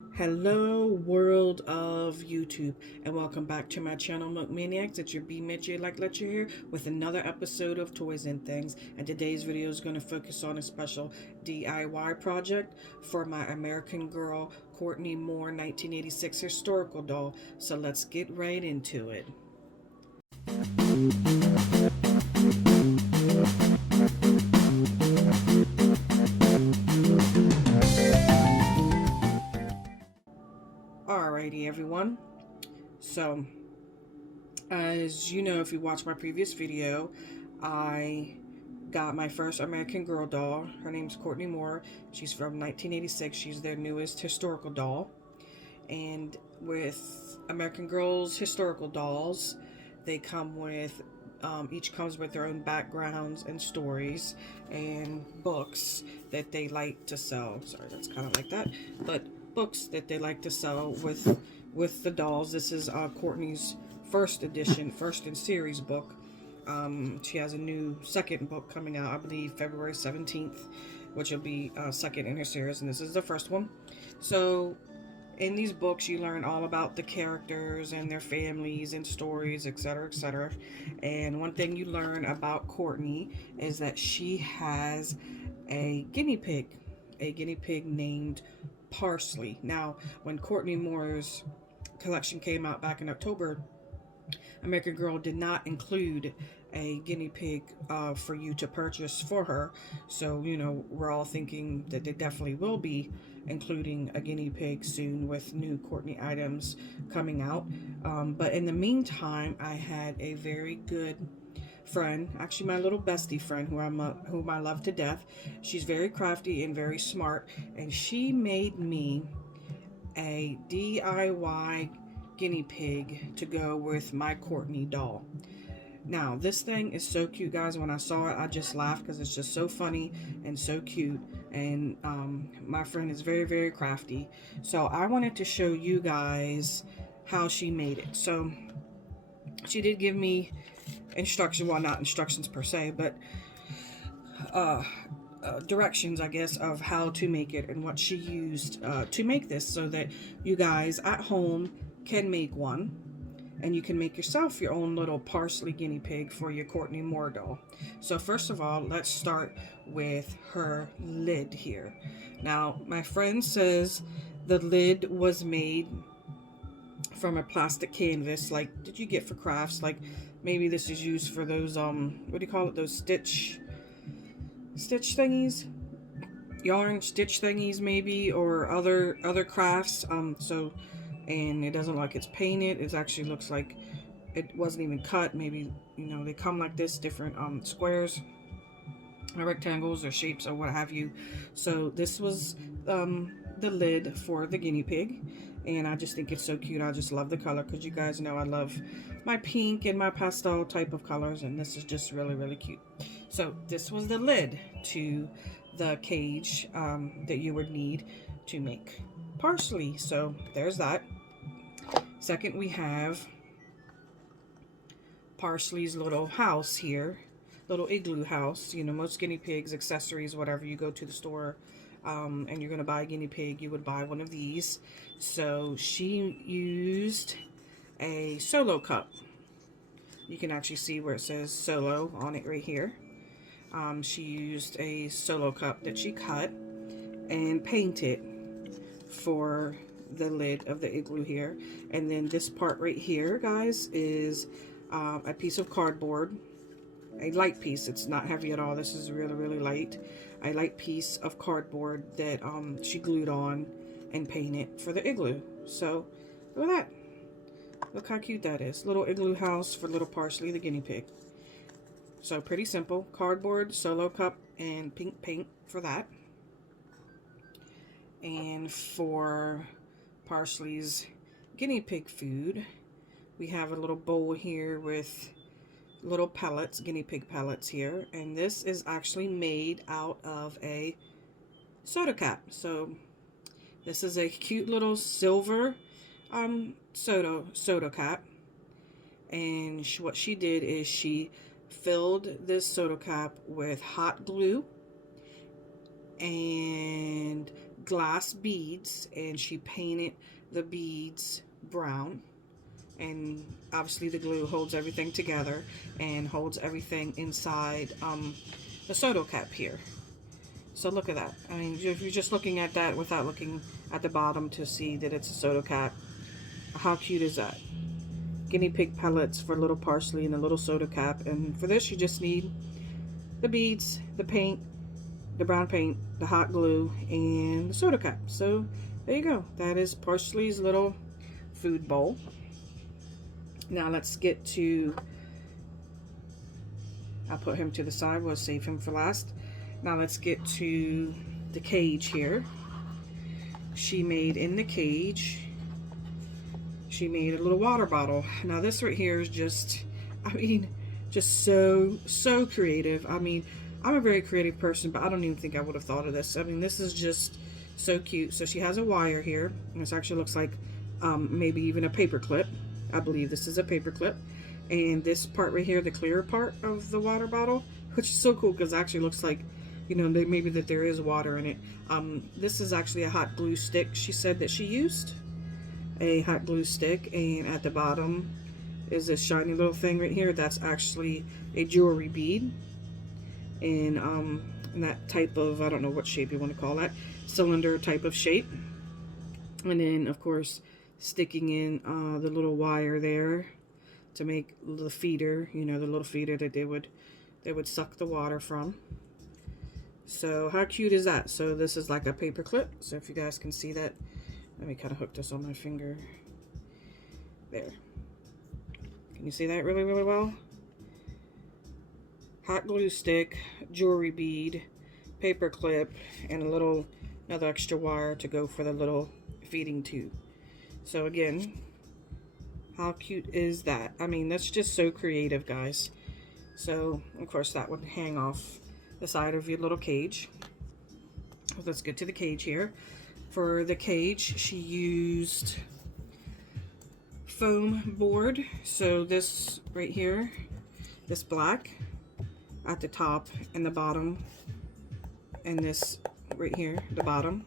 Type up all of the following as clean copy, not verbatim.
Hello, world of YouTube, and welcome back to my channel, Maniacs. It's your B Mitchie like let you here with another episode of Toys and Things. And today's video is going to focus on a special DIY project for my American Girl Courtney Moore 1986 historical doll. So let's get right into it. Alrighty, everyone. So, as you know, if you watched my previous video, I got my first American Girl doll. Her name's Courtney Moore. She's from 1986. She's their newest historical doll. And with American Girl's historical dolls, they come with, each comes with their own backgrounds and stories and books that they like to sell. Sorry, that's kind of like that. But books that they like to sell with the dolls. This is Courtney's first edition, first in series book. She has a new second book coming out, I believe February 17th, which will be second in her series, and this is the first one. So in these books you learn all about the characters and their families and stories, etc., etc. And one thing you learn about Courtney is that she has a guinea pig named Parsley. Now, when Courtney Moore's collection came out back in October, American Girl did not include a guinea pig for you to purchase for her. So, you know, we're all thinking that they definitely will be including a guinea pig soon with new Courtney items coming out. But in the meantime, I had a very good friend, actually my little bestie friend, whom I love to death. She's very crafty and very smart, and she made me a DIY guinea pig to go with my Courtney doll. Now, this thing is so cute, guys. When I saw it, I just laughed because it's just so funny and so cute. And my friend is very, very crafty. So I wanted to show you guys how she made it. So she did give me instructions, well, not instructions per se, but directions, I guess, of how to make it and what she used to make this, so that you guys at home can make one, and you can make yourself your own little Parsley guinea pig for your Courtney Moore doll. So first of all, let's start with her lid here. Now, my friend says the lid was made from a plastic canvas, like did you get for crafts, like maybe this is used for those what do you call it, those stitch thingies, yarn stitch thingies maybe, or other crafts. So, and it doesn't look like it's painted. It actually looks like it wasn't even cut. Maybe, you know, they come like this, different squares or rectangles or shapes or what have you. So this was the lid for the guinea pig, and I just think it's so cute. I just love the color, because you guys know I love my pink and my pastel type of colors, and this is just really, really cute. So this was the lid to the cage that you would need to make Parsley. So there's that. Second, we have Parsley's little house here, little igloo house. You know, most guinea pigs, accessories, whatever, you go to the store and you're going to buy a guinea pig, you would buy one of these. So she used a solo cup. You can actually see where it says solo on it right here. She used a solo cup that she cut and painted for the lid of the igloo here. And then this part right here, guys, is a piece of cardboard, a light piece. It's not heavy at all. This is really, really light. A light piece of cardboard that she glued on and painted for the igloo. So look at that. Look how cute that is. Little igloo house for little Parsley the guinea pig. So pretty simple. Cardboard, solo cup, and pink paint for that. And for Parsley's guinea pig food, we have a little bowl here with little pellets, guinea pig pellets here. And this is actually made out of a soda cap. So this is a cute little silver soda cap. And what she did is she filled this soda cap with hot glue and glass beads, and she painted the beads brown. And obviously the glue holds everything together and holds everything inside the soda cap here. So look at that. I mean, if you're just looking at that without looking at the bottom to see that it's a soda cap, how cute is that? Guinea pig pellets for little parsley and a little soda cap. And for this, you just need the beads, the paint, the brown paint, the hot glue, and the soda cap. So there you go. That is Parsley's little food bowl. Now let's get to, I'll put him to the side, we'll save him for last. Now let's get to the cage here. She made in the cage, she made a little water bottle. Now this right here is just, I mean, just so creative. I mean, I'm a very creative person, but I don't even think I would have thought of this. I mean, this is just so cute. So she has a wire here, and this actually looks like maybe even a paper clip. I believe this is a paper clip. And this part right here, the clear part of the water bottle, which is so cool because it actually looks like, you know, maybe that there is water in it. This is actually a hot glue stick. She said that she used a hot glue stick, and at the bottom is this shiny little thing right here. That's actually a jewelry bead in that type of, I don't know what shape you want to call that, cylinder type of shape. And then of course sticking in the little wire there to make the feeder, you know, the little feeder that they would suck the water from. So how cute is that? So this is like a paper clip. So if you guys can see that, let me kind of hook this on my finger. There. Can you see that really, really well? Hot glue stick, jewelry bead, paper clip, and another extra wire to go for the little feeding tube. So again, how cute is that? I mean, that's just so creative, guys. So of course that would hang off the side of your little cage. Let's get to the cage here. For the cage, she used foam board. So this right here, this black at the top and the bottom, and this right here, the bottom,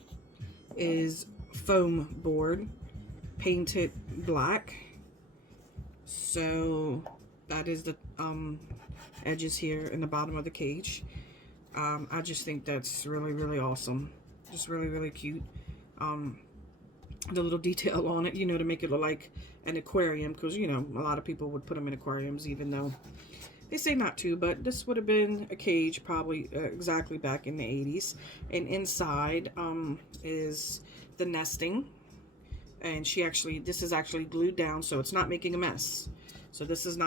is foam board painted black. So that is the edges here in the bottom of the cage. I just think that's really, really awesome. Just really, really cute. The little detail on it, you know, to make it look like an aquarium, because, you know, a lot of people would put them in aquariums, even though they say not to, but this would have been a cage probably exactly back in the 80s. And inside is the nesting. And this is actually glued down, so it's not making a mess. So this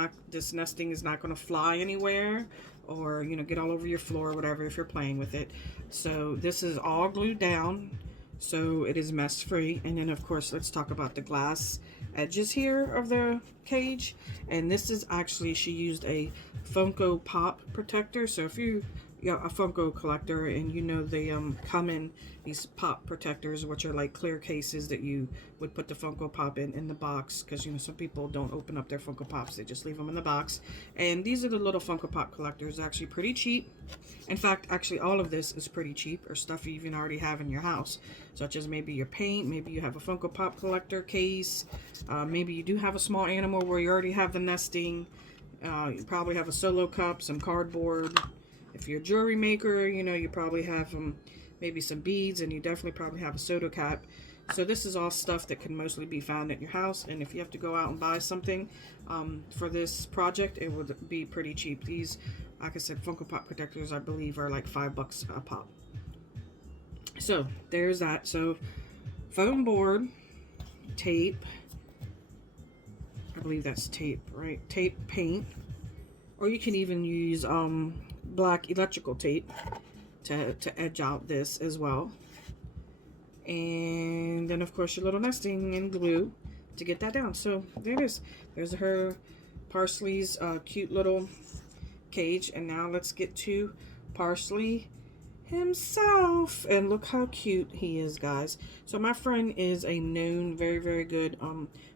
nesting is not going to fly anywhere or, you know, get all over your floor or whatever if you're playing with it. So this is all glued down, so it is mess free. And then of course, let's talk about the glass edges here of the cage. And this is actually, she used a Funko Pop protector. So if you're a Funko collector and you know they come in these pop protectors, which are like clear cases that you would put the Funko Pop in the box, because, you know, some people don't open up their Funko Pops, they just leave them in the box. And these are the little Funko Pop collectors, actually pretty cheap. In fact, actually all of this is pretty cheap, or stuff you even already have in your house, such as maybe your paint, maybe you have a Funko Pop collector case, maybe you do have a small animal where you already have the nesting, you probably have a solo cup, some cardboard. If you're a jewelry maker, you know, you probably have maybe some beads, and you definitely probably have a soda cap. So this is all stuff that can mostly be found at your house. And if you have to go out and buy something for this project, it would be pretty cheap. These, like I said, Funko Pop protectors, I believe, are like $5 a pop. So there's that. So foam board, tape, I believe that's tape, right? Tape, paint, or you can even use black electrical tape to edge out this as well. And then of course your little nesting and glue to get that down. So there it is. There's her Parsley's cute little cage. And now let's get to Parsley himself, and look how cute he is, guys. So my friend is a known very, very good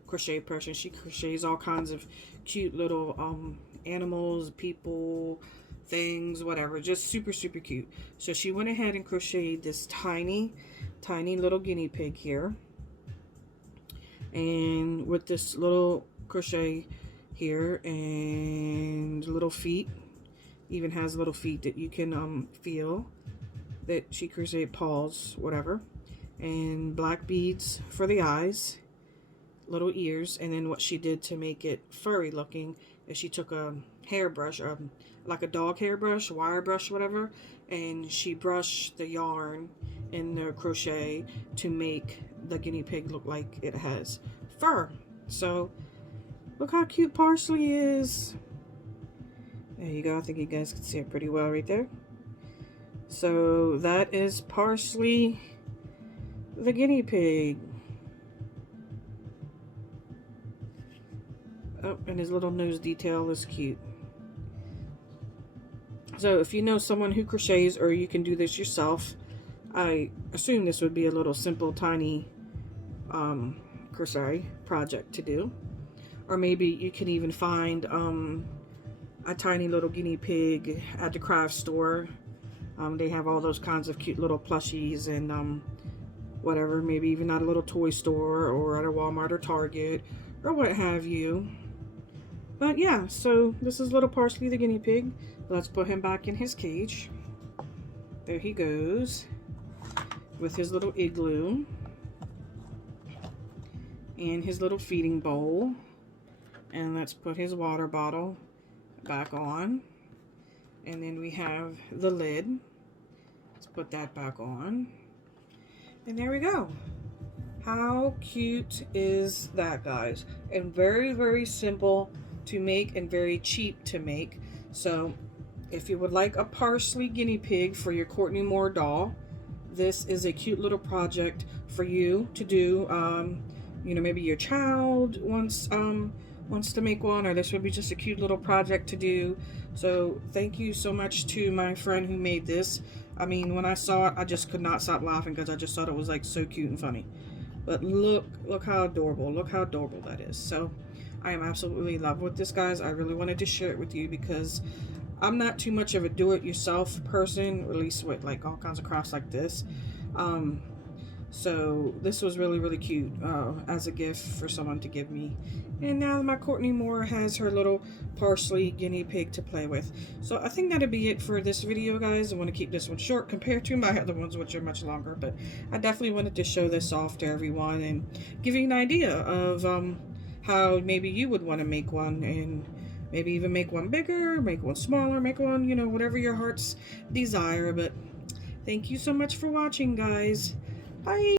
crochet person. She crochets all kinds of cute little animals, people, things, whatever, just super, super cute. So she went ahead and crocheted this tiny tiny little guinea pig here, and with this little crochet here and little feet, even has little feet that you can feel that she crocheted, paws, whatever, and black beads for the eyes, little ears. And then what she did to make it furry looking is she took a hairbrush, like a dog hairbrush, wire brush, whatever, and she brushed the yarn in the crochet to make the guinea pig look like it has fur. So look how cute Parsley is. There you go. I think you guys can see it pretty well right there. So that is Parsley the guinea pig. Oh, and his little nose detail is cute. So if you know someone who crochets, or you can do this yourself, I assume this would be a little simple, tiny crochet project to do. Or maybe you can even find a tiny little guinea pig at the craft store. They have all those kinds of cute little plushies and whatever, maybe even at a little toy store or at a Walmart or Target or what have you. But yeah, so this is little Parsley the guinea pig. Let's put him back in his cage. There he goes with his little igloo and his little feeding bowl. And let's put his water bottle back on. And then we have the lid. Let's put that back on. And there we go. How cute is that, guys? And very, very simple to make and very cheap to make. So if you would like a Parsley guinea pig for your Courtney Moore doll, this is a cute little project for you to do. You know, maybe your child wants to make one, or this would be just a cute little project to do. So thank you so much to my friend who made this. I mean, when I saw it, I just could not stop laughing because I just thought it was like so cute and funny. But look how adorable. Look how adorable that is. So I am absolutely in love with this, guys. I really wanted to share it with you because I'm not too much of a do-it-yourself person, at least with like all kinds of crafts like this. So this was really, really cute as a gift for someone to give me. And now my Courtney Moore has her little Parsley guinea pig to play with. So I think that'll be it for this video, guys. I want to keep this one short compared to my other ones, which are much longer. But I definitely wanted to show this off to everyone and give you an idea of how maybe you would want to make one, and maybe even make one bigger, make one smaller, make one, you know, whatever your heart's desire. But thank you so much for watching, guys. Bye.